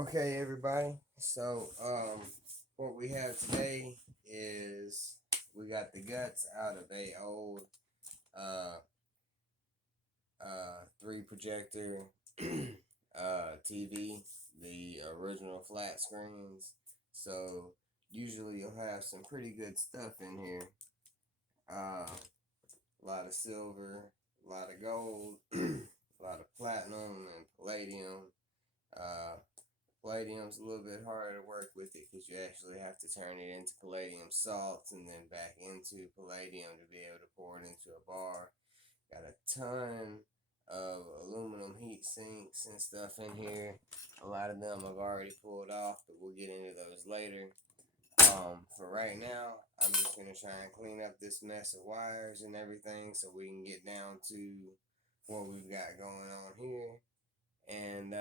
Okay, everybody. So, what we have today is we got the guts out of a old uh three projector TV, the original flat screens. So usually you'll have some pretty good stuff in here. A lot of silver, a lot of gold, a lot of platinum and palladium. Uh, Palladium's a little bit harder to work with it because you actually have to turn it into palladium salts and then back into palladium to be able to pour it into a bar. Got a ton of aluminum heat sinks and stuff in here. A lot of them I've already pulled off, but we'll get into those later. For right now, I'm just going to try and clean up this mess of wires and everything so we can get down to what we've got going on here. And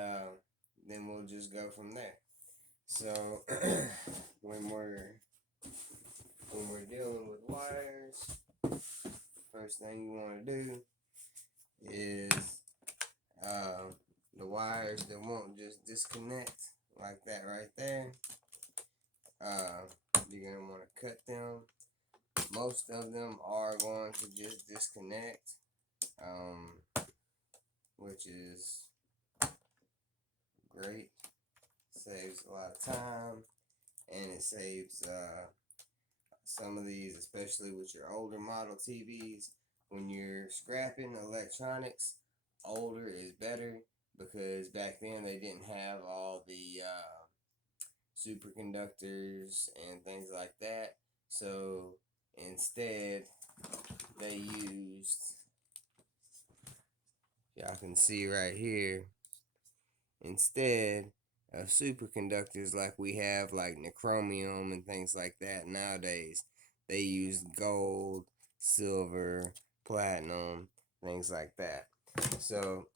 then we'll just go from there. So when we're dealing with wires, first thing you want to do is the wires that won't just disconnect like that right there. You're gonna want to cut them. Most of them are going to just disconnect, which is great. Saves a lot of time, and it saves some of these, especially with your older model TVs. When you're scrapping electronics, older is better because back then they didn't have all the superconductors and things like that. So instead, they used, y'all can see right here, instead of superconductors like we have, like chromium and things like that nowadays, they use gold, silver, platinum, things like that. So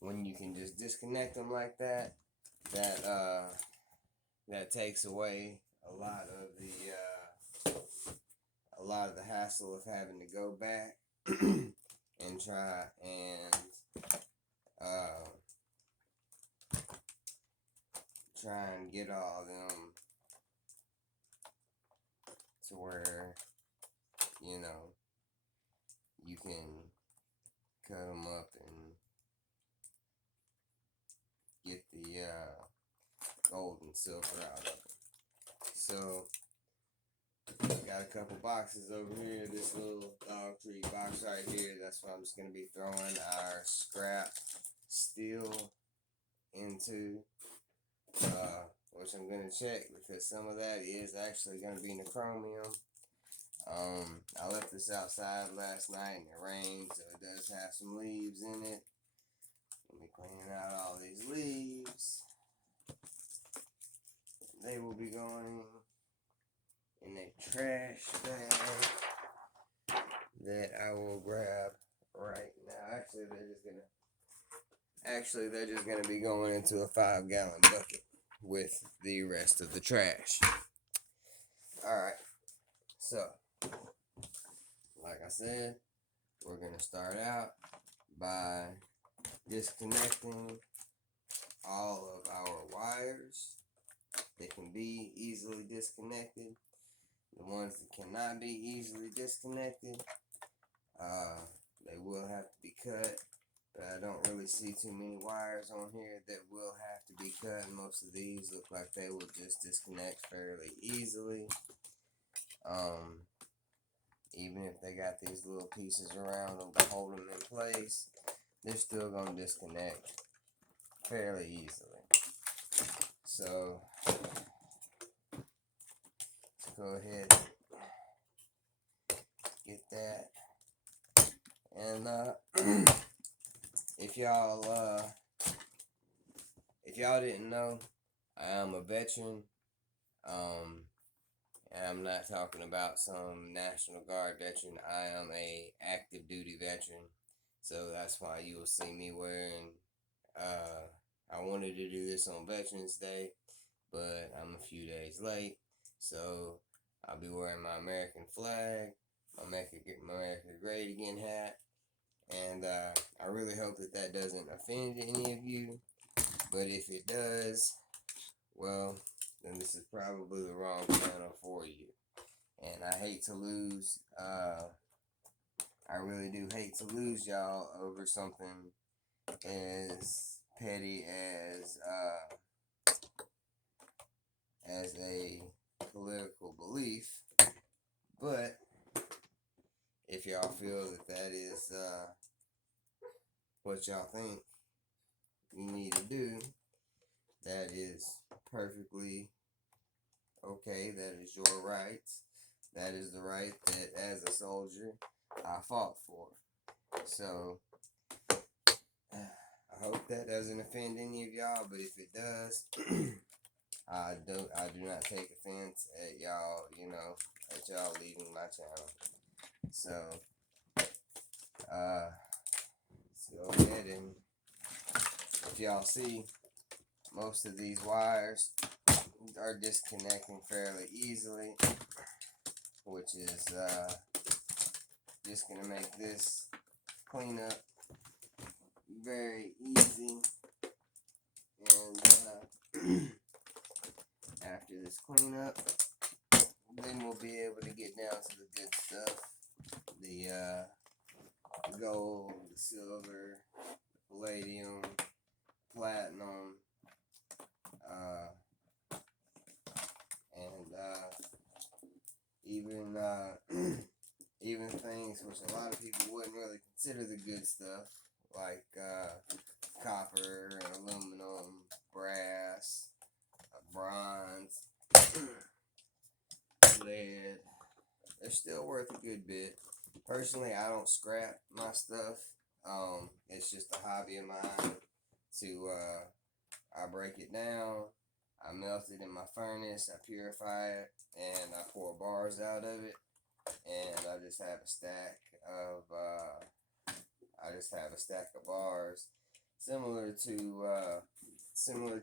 when you can just disconnect them like that, that takes away a lot of the hassle of having to go back and try and get all of them to where you can cut them up and get the gold and silver out of it. So got a couple boxes over here. This little dog treat box right here, that's what I'm just going to be throwing our scrap steel into, which I'm going to check because some of that is actually going to be chromium. I left this outside last night and it rained, so it does have some leaves in it. Let me clean out all these leaves. They will be going in a trash bag that I will grab right now. Actually they're just gonna be going into a 5-gallon bucket with the rest of the trash. Alright, so like I said, we're gonna start out by disconnecting all of our wires that can be easily disconnected. The ones that cannot be easily disconnected, they will have to be cut, but I don't really see too many wires on here that will have to be cut. Most of these look like they will just disconnect fairly easily. Even if they got these little pieces around them to hold them in place, they're still going to disconnect fairly easily. So let's go ahead and get that. And if y'all didn't know, I am a veteran. And I'm not talking about some National Guard veteran. I am a active duty veteran. So that's why you will see me wearing, I wanted to do this on Veterans Day, but I'm a few days late. So I'll be wearing my American flag, my Make America Great Again hat. And I really hope that doesn't offend any of you. But if it does, well, then this is probably the wrong channel for you. And I hate to lose, I really do hate to lose y'all over something as petty as a political belief. But if y'all feel that that is what y'all think you need to do, that is perfectly okay. That is your right. That is the right that as a soldier I fought for. So I hope that doesn't offend any of y'all, but if it does, I do not take offense at y'all, at y'all leaving my channel. So let's go ahead, and if y'all see, most of these wires are disconnecting fairly easily, which is just gonna make this cleanup very easy. And after this cleanup, then we'll be able to get down to the good stuff. The gold, the silver, the palladium, platinum, and even even things which a lot of people wouldn't really consider the good stuff, like copper and aluminum, brass, bronze, lead. They're still worth a good bit. Personally, I don't scrap my stuff. It's just a hobby of mine to I break it down, I melt it in my furnace, I purify it, and I pour bars out of it, and I just have a stack of bars, similar to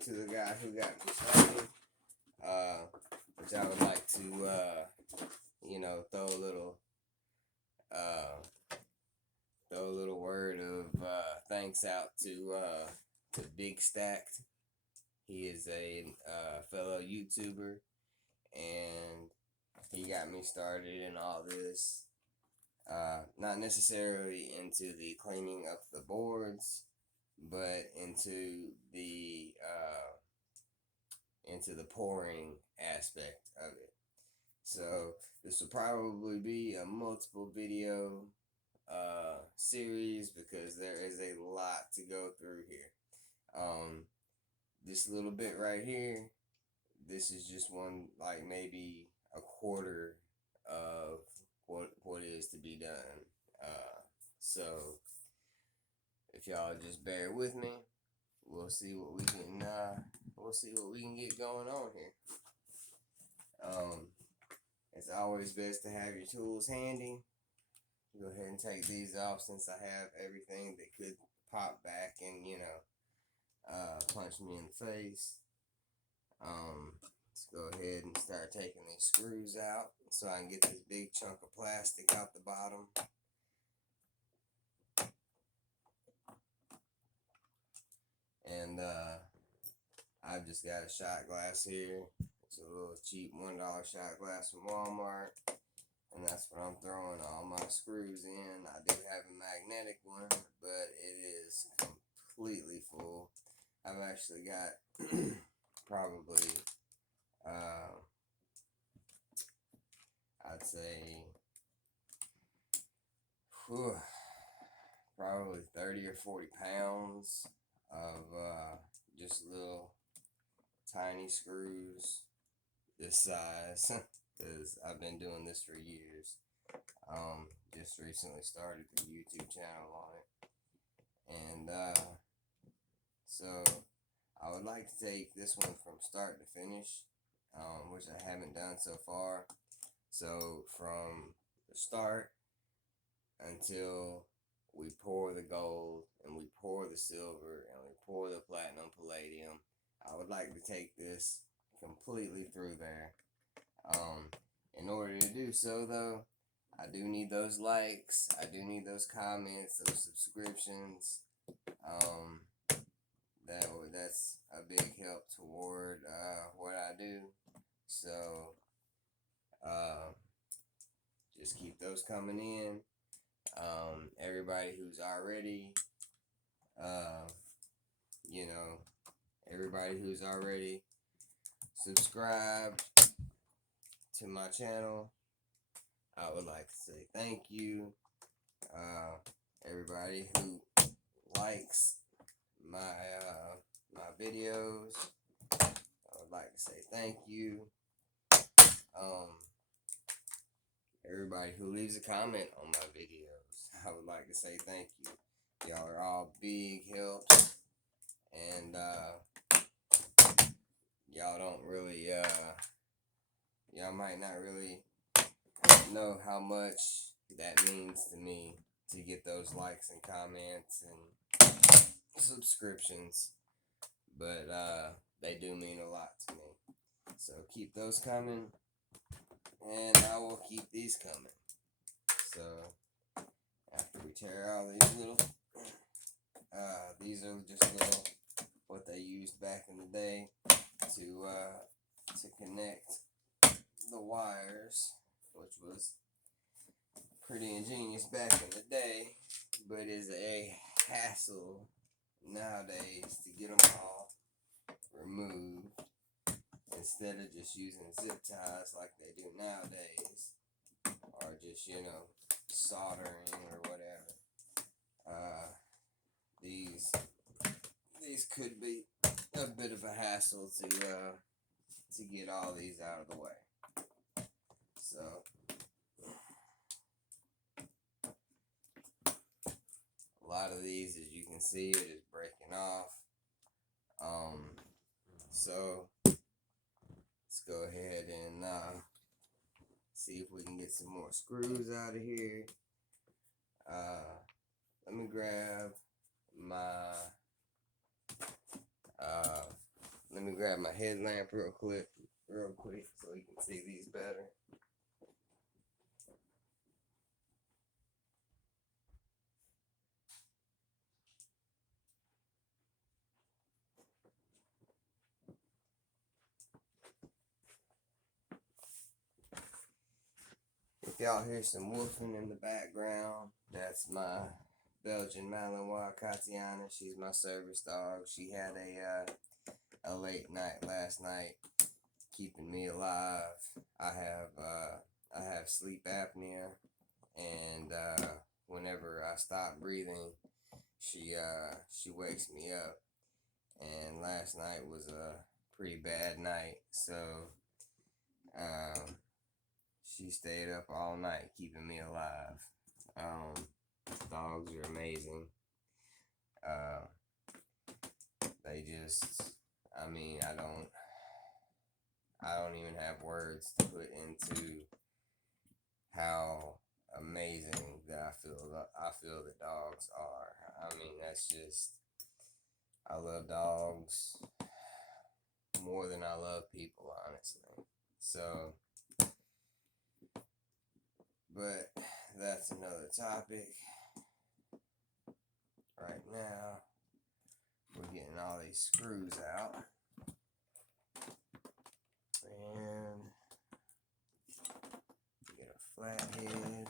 the guy who got me started, which I would like to throw a little word of thanks out to Big Stacked. He is a fellow YouTuber, and he got me started in all this. Not necessarily into the cleaning of the boards, but into the pouring aspect of it. So this will probably be a multiple video series, because there is a lot to go through here. This little bit right here, this is just one, like maybe a quarter of what is to be done. So if y'all just bear with me, we'll see what we can get going on here. It's always best to have your tools handy. Go ahead and take these off, since I have everything that could pop back and punch me in the face. Let's go ahead and start taking these screws out so I can get this big chunk of plastic out the bottom. And I've just got a shot glass here. It's a little cheap $1 shot glass from Walmart, and that's what I'm throwing all my screws in. I do have a magnetic one, but it is completely full. I've actually got probably I'd say probably 30 or 40 pounds of just little tiny screws this size, because I've been doing this for years. Just recently started the YouTube channel on it, and so I would like to take this one from start to finish, which I haven't done so far. So from the start until we pour the gold, and we pour the silver, and we pour the platinum palladium, I would like to take this completely through there. In order to do so, though, I do need those likes, I do need those comments, those subscriptions. that's a big help toward what I do. So just keep those coming in. Everybody who's already, uh, you know, everybody who's already subscribed to my channel, I would like to say thank you. Everybody who likes my videos, I would like to say thank you. Everybody who leaves a comment on my videos, I would like to say thank you. Y'all are all big helps, and y'all don't really, y'all might not really know how much that means to me to get those likes and comments and subscriptions, but they do mean a lot to me. So keep those coming, and I will keep these coming. So after we tear all these little, these are just little what they used back in the day to connect the wires, which was pretty ingenious back in the day, but is a hassle nowadays to get them all removed instead of just using zip ties like they do nowadays, or just soldering or whatever. These could be a bit of a hassle to get all these out of the way. So a lot of these, as you can see, it is breaking off. So let's go ahead and see if we can get some more screws out of here. Let me grab my headlamp real quick so we can see these better. If y'all hear some woofing in the background, that's my Belgian Malinois Katiana. She's my service dog. She had a late night last night, keeping me alive. I have sleep apnea, and whenever I stop breathing, she wakes me up. And last night was a pretty bad night, so she stayed up all night keeping me alive. Dogs are amazing. They just, I mean, I don't even have words to put into how amazing that I feel that dogs are. I mean, that's just, I love dogs more than I love people, honestly. So, but that's another topic. Right now, we're getting all these screws out. And get a flathead.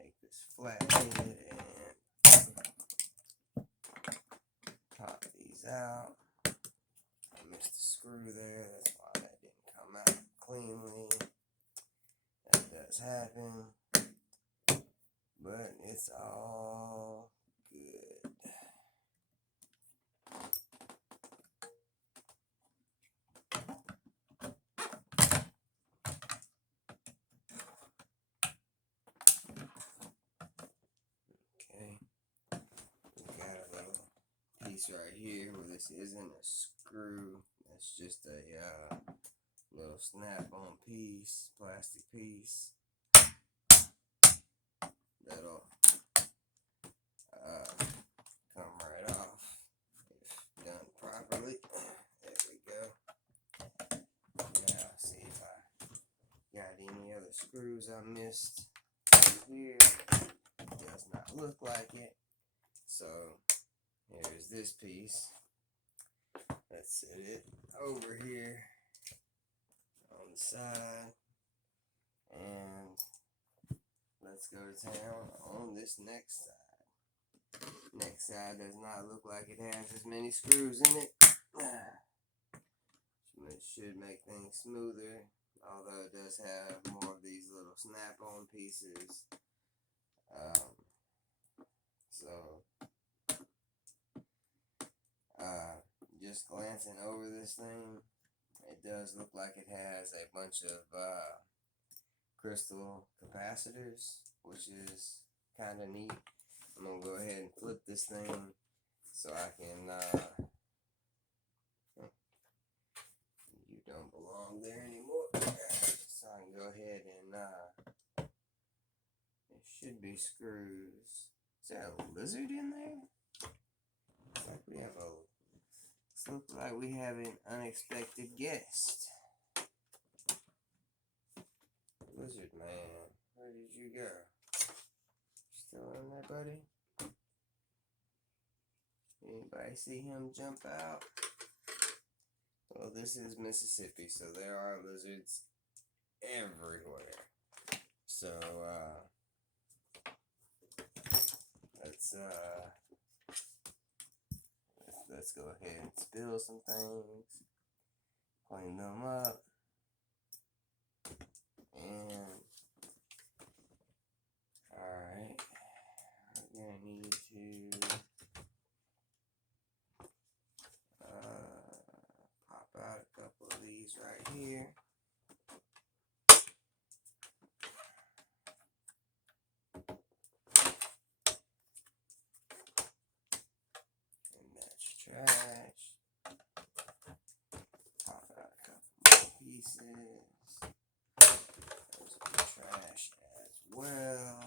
Take this flathead and pop these out. I missed a screw there. That's why that didn't come out cleanly. That does happen. But it's all good. Okay. We got a little piece right here where this isn't a screw. That's just a little snap-on piece, plastic piece. That'll come right off if done properly. There we go. Now see if I got any other screws I missed here. Does not look like it. So Here's this piece. Let's set it over here on the side, and let's go to town on this next side. Next side does not look like it has as many screws in it. It should make things smoother, although it does have more of these little snap-on pieces. Just glancing over this thing, it does look like it has a bunch of crystal capacitors, which is kind of neat. I'm going to go ahead and flip this thing so I can, you don't belong there anymore. So I can go ahead and, it should be screws. Is there a lizard in there? Looks like we have an unexpected guest. Lizard man, where did you go? Still in there, buddy? Anybody see him jump out? Well, this is Mississippi, so there are lizards everywhere. So, let's go ahead and spill some things, clean them up, and alright, we're gonna need to pop out a couple of these right here. Trash. Pop out a couple more pieces. Those will be trash as well.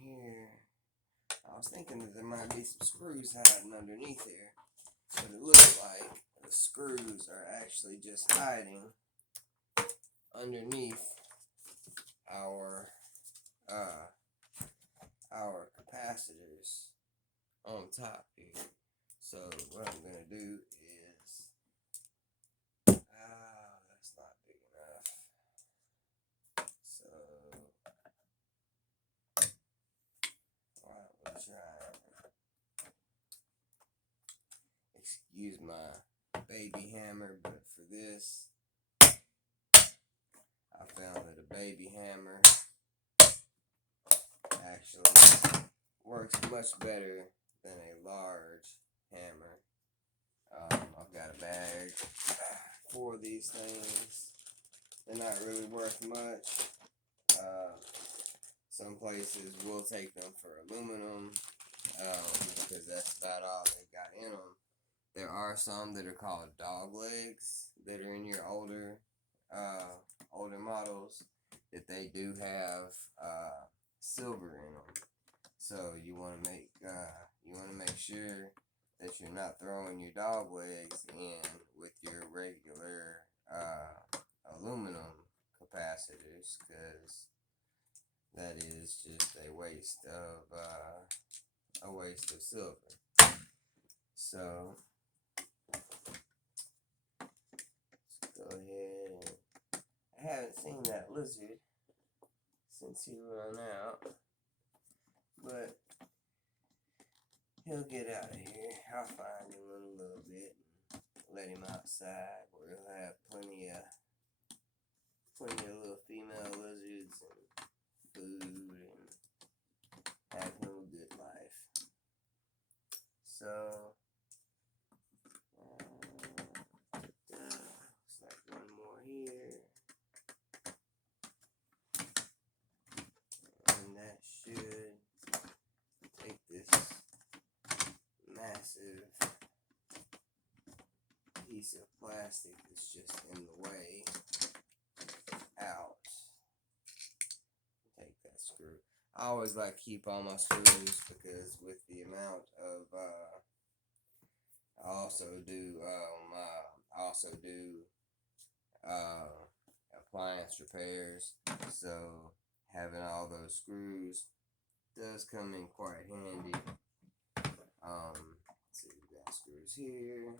Here, I was thinking that there might be some screws hiding underneath here, but it looks like the screws are actually just hiding underneath our capacitors on top here. So what I'm gonna do is, that's not big enough. So excuse my baby hammer, but for this, I found that a baby hammer actually works much better than a large hammer. I've got a bag for these things. They're not really worth much. Some places will take them for aluminum, because that's about all they got in them. There are some that are called dog legs that are in your older models that they do have silver in them. So you want to make sure that you're not throwing your dog legs in with your regular aluminum capacitors, because that is just a waste of silver. So let's go ahead and, I haven't seen that lizard since he run out, but he'll get out of here. I'll find him in a little bit and let him outside where he'll have plenty of little female lizards and food and have him a good life. So looks like one more here, and that should take this massive piece of plastic that's just in the way screw. I always like to keep all my screws because with the amount of I also do appliance repairs, so having all those screws does come in quite handy. Let's see, we got screws here.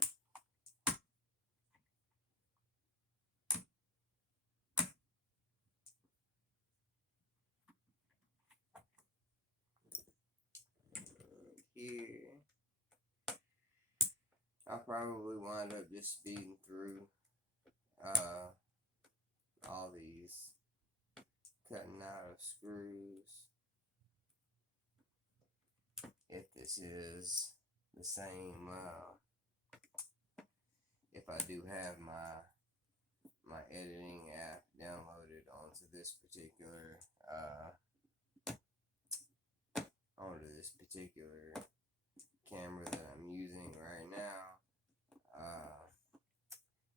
Here. I'll probably wind up just speeding through all these, cutting out of screws. If this is the same, if I do have my editing app downloaded onto this particular camera that I'm using right now.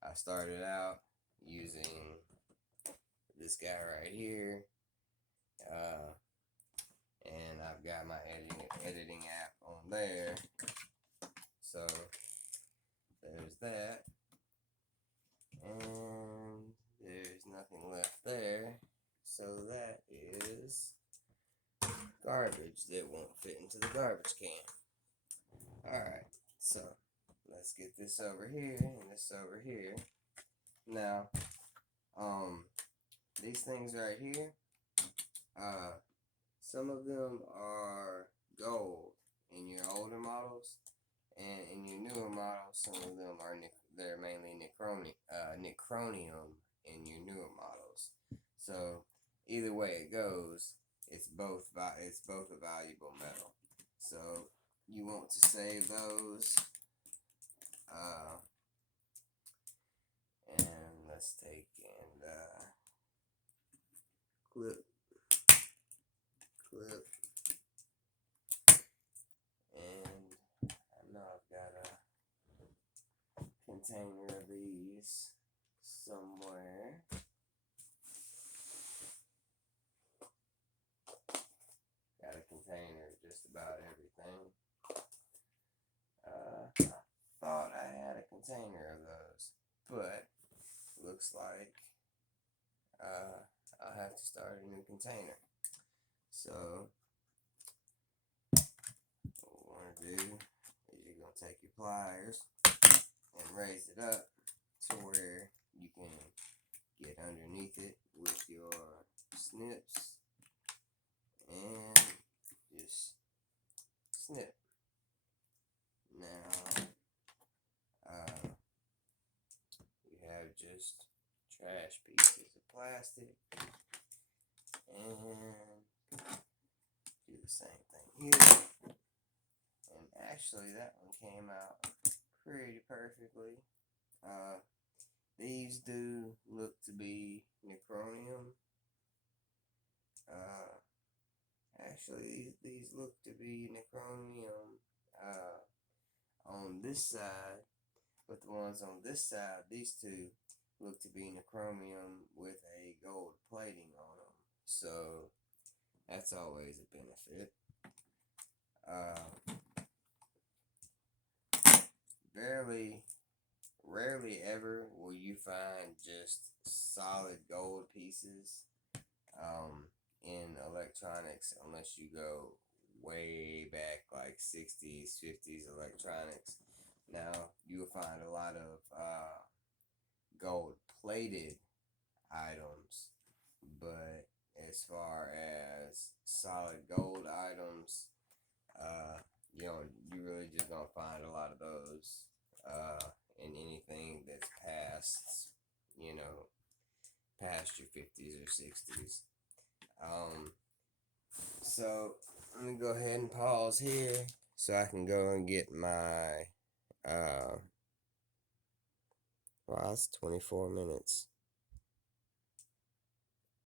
I started out using this guy right here, and I've got my editing app on there. So there's that, and there's nothing left there. So that is garbage that won't fit into the garbage can. Alright, so let's get this over here and this over here. Now, these things right here, some of them are gold in your older models, and in your newer models, some of them are they're mainly nichronium in your newer models. So either way it goes, it's both a valuable metal. So you want to save those. And let's take and clip, and I know I've got a container of these somewhere. Got a container of just about everything. I thought I had a container of those, but looks like I'll have to start a new container. So what we're going to do is you're going to take your pliers and raise it up to where you can get underneath it with your snips and just snip. Now you have just trash pieces of plastic, and do the same thing here. And actually that one came out pretty perfectly. These do look to be nichronium. Actually these look to be nichronium on this side, but the ones on this side, these two, look to be nichronium with a gold plating on them. So that's always a benefit. Rarely ever will you find just solid gold pieces in electronics unless you go way back, like 60s, 50s electronics. Now you'll find a lot of gold plated items, but as far as solid gold items, you really just don't find a lot of those in anything that's past your 50s or 60s. So let me go ahead and pause here so I can go and get my well, it's 24 minutes.